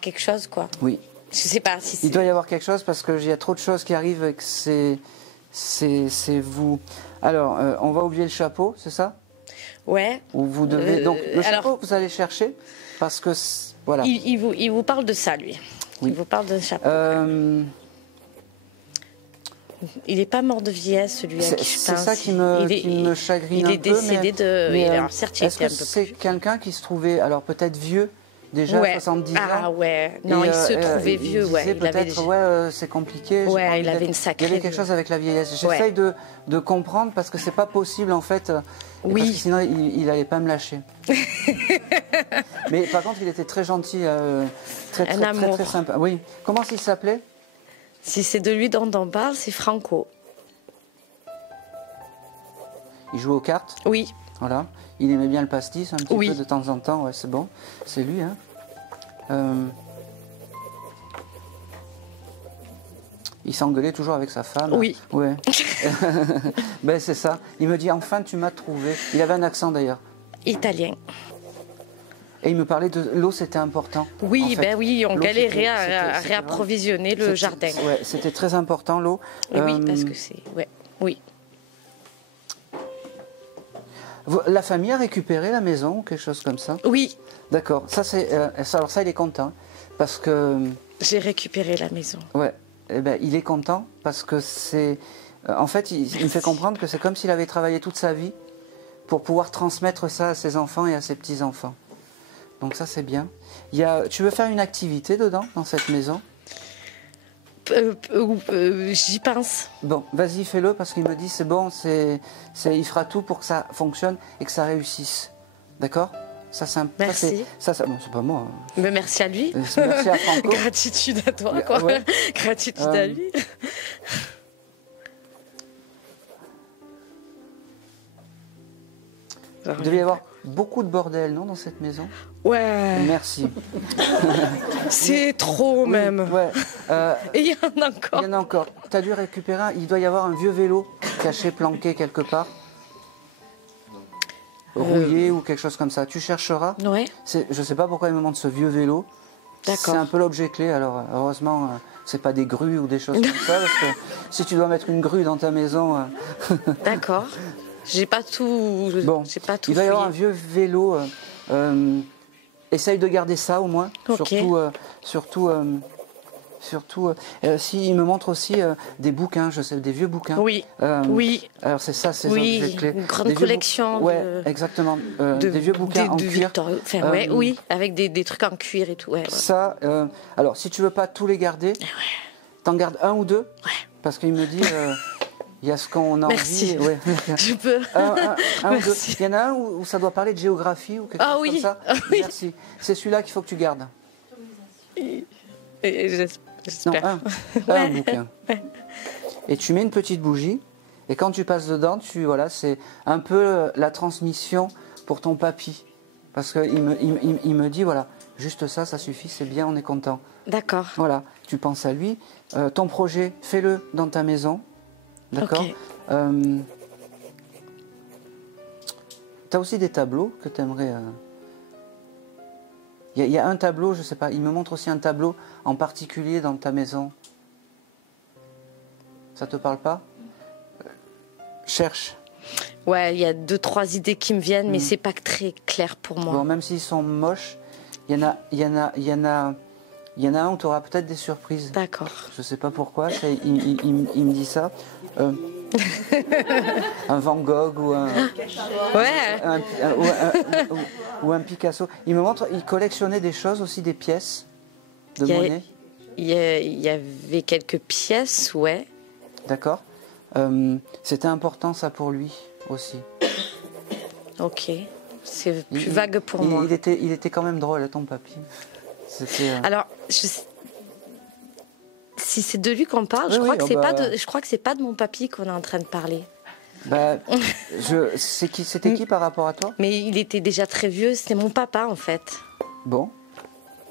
quelque chose, quoi. Oui. Je sais pas si c'est... Il doit y avoir quelque chose parce qu'il y a trop de choses qui arrivent et que c'est vous. Alors, on va oublier le chapeau, c'est ça? Ouais. Ou vous devez... Donc, le chapeau, vous allez chercher parce que... Voilà. Il vous parle de ça, lui. Oui. Il vous parle de chapeau. Il n'est pas mort de vieillesse, celui-là. C'est ça qui me chagrine un peu. Il est décédé mais, certes, est-ce que c'est quelqu'un qui se trouvait, alors peut-être vieux, déjà, 70 ans? Ah ouais, non, il se trouvait vieux, ouais. Peut-être, c'est compliqué. Ouais, il avait une sacrée... Il y avait quelque chose avec la vieillesse. J'essaye de comprendre parce que c'est pas possible, en fait. Oui. Parce que sinon, il n'allait pas me lâcher. Mais par contre, il était très gentil, très sympa. Oui. Comment il s'appelait? Si c'est de lui dont on parle, c'est Franco. Il joue aux cartes? Oui. Voilà. Il aimait bien le pastis un petit peu de temps en temps. Ouais, c'est bon. C'est lui, hein. Il s'engueulait toujours avec sa femme. Oui. Ouais. Ben, c'est ça. Il me dit, enfin, tu m'as trouvé. Il avait un accent, d'ailleurs. Italien. Et il me parlait de l'eau, c'était important. Oui, en fait. Ben oui, on galérait à réapprovisionner le jardin. Ouais, c'était très important, l'eau. Oui, parce que c'est... Ouais. Oui. La famille a récupéré la maison ou quelque chose comme ça? Oui. D'accord. Ça, alors ça, il est content. Parce que... J'ai récupéré la maison. Ouais. Eh ben, il est content parce que c'est... en fait, il me fait comprendre que c'est comme s'il avait travaillé toute sa vie pour pouvoir transmettre ça à ses enfants et à ses petits-enfants. Donc ça, c'est bien. Tu veux faire une activité dedans, dans cette maison? J'y pense. Bon, vas-y, fais-le, parce qu'il me dit, c'est bon, il fera tout pour que ça fonctionne et que ça réussisse. D'accord? Ça, merci. Bon, c'est pas moi. Mais merci à lui. Merci à Franco. Gratitude à toi, quoi. Ouais. Gratitude à lui. Il devait y avoir beaucoup de bordel, non, dans cette maison? Ouais. Merci. C'est trop, même. Ouais. Et il y en a encore. Il y en a encore. Tu as dû récupérer il doit y avoir un vieux vélo caché, planqué quelque part. Rouillé ou quelque chose comme ça. Tu chercheras. Ouais. Je sais pas pourquoi il me montre ce vieux vélo. D'accord. C'est un peu l'objet clé. Alors, heureusement, c'est pas des grues ou des choses comme ça. Parce que si tu dois mettre une grue dans ta maison... D'accord. J'ai pas tout. Bon, il va y avoir un vieux vélo. Essaye de garder ça au moins. Okay. Surtout, s'il me montre aussi des bouquins, je sais, des vieux bouquins. Oui. Oui. Alors c'est ça, c'est objets clés. Une grande collection. Ouais, exactement. Des vieux bouquins en cuir. Oui, avec des trucs en cuir et tout. Ouais, ça. Alors, si tu veux pas tous les garder, t'en gardes un ou deux. Ouais. Parce qu'il me dit. Il y a ce qu'on a Merci. envie. Ouais. Je peux. Un ou deux. Il y en a un où ça doit parler de géographie ou quelque chose comme ça. Oui. Merci. C'est celui-là qu'il faut que tu gardes. J'espère. Non, un bouquin. Ouais. Et tu mets une petite bougie. Et quand tu passes dedans, c'est un peu la transmission pour ton papy. Parce qu'il me dit, voilà, juste ça, ça suffit, c'est bien, on est content. D'accord. Voilà, tu penses à lui. Ton projet, fais-le dans ta maison. D'accord. Okay. Tu as aussi des tableaux que tu aimerais... Il y a un tableau, je sais pas, il me montre aussi un tableau en particulier dans ta maison. Ça te parle pas? Cherche. Ouais, il y a 2-3 idées qui me viennent, mais c'est pas très clair pour moi. Bon, même s'ils sont moches, il y en a un où tu auras peut-être des surprises. D'accord. Je sais pas pourquoi, il me dit ça. Un Van Gogh ou un... Ouais. Ou un Picasso. Il me montre, il collectionnait des choses aussi, des pièces de monnaie. Il y avait quelques pièces, ouais. D'accord. C'était important ça pour lui aussi. Ok. C'est plus vague pour moi. Il était quand même drôle, ton papy. Alors, si c'est de lui qu'on parle, je crois que c'est pas de mon papy qu'on est en train de parler. Bah, c'était qui par rapport à toi? Mais il était déjà très vieux, c'était mon papa en fait. Bon.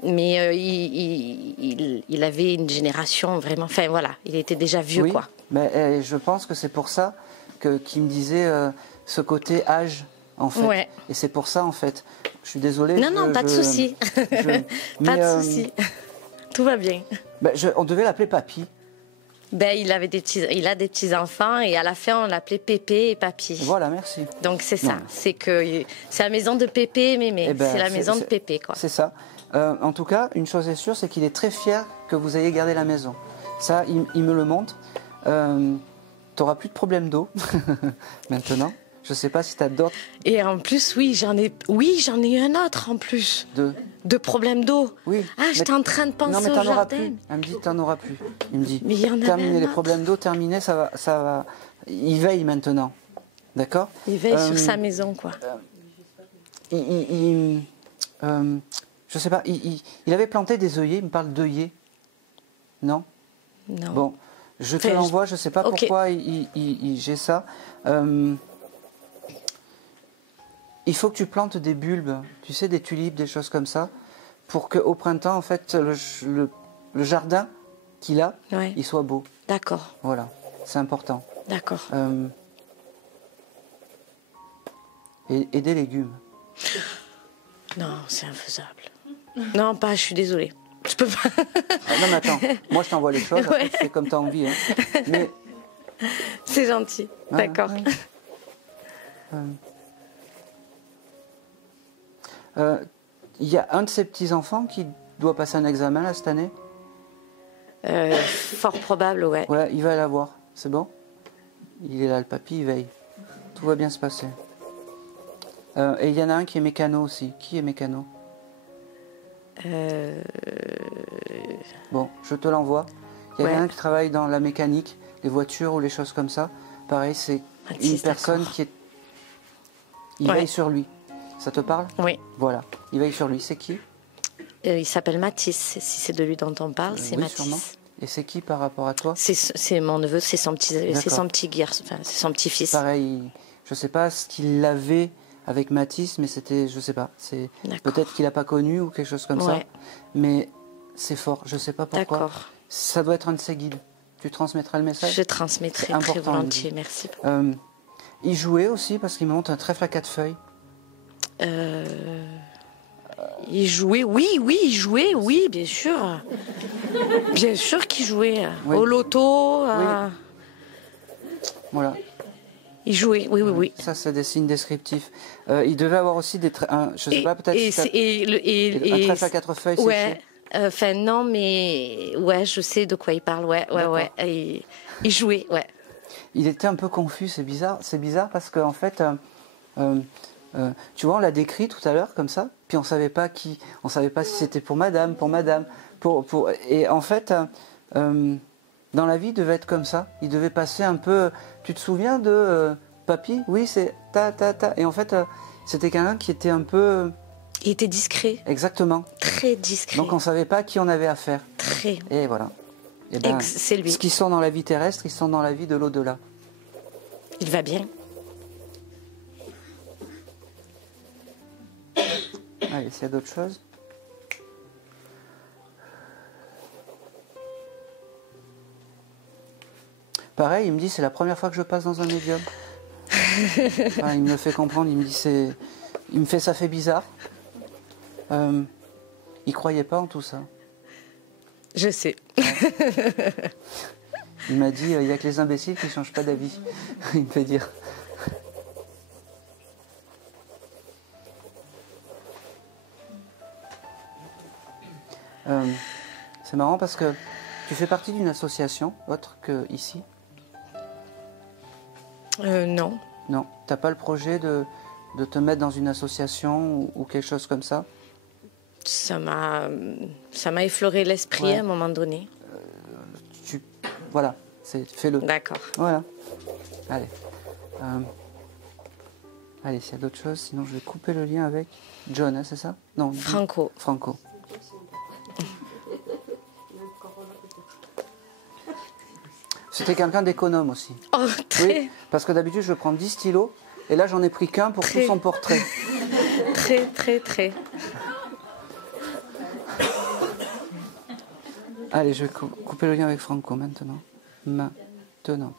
Mais il avait une génération vraiment... Enfin voilà, il était déjà vieux quoi. Mais je pense que c'est pour ça qu'il me disait ce côté âge en fait. Ouais. Et c'est pour ça, en fait. Je suis désolé. Non, pas de souci. Pas de souci. Tout va bien. Ben, on devait l'appeler Papy. Ben, il a des petits-enfants et à la fin, on l'appelait Pépé et Papy. Voilà, merci. Donc c'est ça. C'est la maison de Pépé et Mémé. Eh ben, c'est la maison de Pépé, quoi. C'est ça. En tout cas, une chose est sûre, c'est qu'il est très fier que vous ayez gardé la maison. Ça, il me le montre. Tu n'auras plus de problème d'eau maintenant. Je ne sais pas si tu as d'autres. Et en plus, j'en ai eu un autre en plus. De problème d'eau. Oui. Ah, j'étais en train de penser non, mais au t'en auras jardin. plus. Elle me dit, t'en auras plus. Il me dit, mais il y en a terminé les autre. problèmes d'eau, terminé, ça va. Il veille maintenant. D'accord. Il veille sur sa maison, quoi. Je sais pas, il avait planté des œillets, il me parle d'œillets. Non. Non. Bon, je te l'envoie, je ne sais pas pourquoi j'ai ça. Il faut que tu plantes des bulbes, tu sais, des tulipes, des choses comme ça, pour qu'au printemps, en fait, le jardin qu'il a, il soit beau. D'accord. Voilà, c'est important. D'accord. Et des légumes. Non, c'est infaisable. Non, je suis désolée. Je peux pas. Non, mais attends, moi je t'envoie les choses, après tu fais comme tu as envie. Hein. Mais... C'est gentil, d'accord. Il y a un de ses petits-enfants qui doit passer un examen là, cette année. Fort probable, ouais. Ouais, il va l'avoir, c'est bon. Il est là, le papy, il veille. Tout va bien se passer. Et il y en a un qui est mécano aussi. Qui est mécano? Bon, je te l'envoie. Il y a un qui travaille dans la mécanique, les voitures ou les choses comme ça. Pareil, c'est une personne qui est... Il veille sur lui. Ça te parle? Oui. Voilà, il veille sur lui. C'est qui? Il s'appelle Mathis. Si c'est de lui dont on parle, c'est Mathis. Sûrement. Et c'est qui par rapport à toi? C'est mon neveu, c'est son petit garçon, enfin, c'est son petit-fils. Pareil, je ne sais pas ce qu'il avait avec Mathis, mais c'était, je sais pas, c'est peut-être qu'il n'a pas connu ou quelque chose comme ça. Mais c'est fort, je ne sais pas pourquoi. D'accord. Ça doit être un de ses guides. Tu transmettras le message? Je transmettrai très volontiers, merci. Il jouait aussi parce qu'il me montre un trèfle à 4 feuilles. Il jouait, il jouait, oui, bien sûr. Bien sûr qu'il jouait. Au loto. Voilà. Il jouait, oui. Ça, c'est des signes descriptifs. Il devait avoir aussi des je sais pas, peut-être un trèfle à 4 feuilles. Ouais. Enfin, non, mais ouais, je sais de quoi il parle. Ouais. Il jouait, ouais. Il était un peu confus, c'est bizarre. C'est bizarre parce qu'en fait, tu vois, on l'a décrit tout à l'heure comme ça, puis on savait pas si c'était pour madame, et en fait, dans la vie, il devait être comme ça. Il devait passer un peu. Tu te souviens de Papy? Oui, c'est ta. Et en fait, c'était quelqu'un qui était un peu. Il était discret. Exactement. Très discret. Donc on savait pas à qui on avait affaire. Très. Et voilà. Et ben, c'est lui. Ce qui sont dans la vie terrestre, ils sont dans la vie de l'au-delà. Il va bien. Allez, s'il y a d'autres choses. Pareil, il me dit c'est la première fois que je passe dans un médium. Enfin, il me le fait comprendre, il me dit ça fait bizarre. Il croyait pas en tout ça. Je sais. Il m'a dit il n'y a que les imbéciles qui ne changent pas d'avis. Il me fait dire. C'est marrant parce que tu fais partie d'une association autre que ici. Non. Non, t'as pas le projet de te mettre dans une association ou quelque chose comme ça? Ça m'a effleuré l'esprit à un moment donné. Voilà, fais-le. D'accord. Voilà. Allez. Allez, s'il y a d'autres choses, sinon je vais couper le lien avec John, hein, c'est ça? Non. Franco. C'était quelqu'un d'économe aussi. Oh, très. Oui, parce que d'habitude je prends 10 stylos et là j'en ai pris qu'un pour tout son portrait. Très. Allez, je vais couper le lien avec Franco maintenant. Maintenant.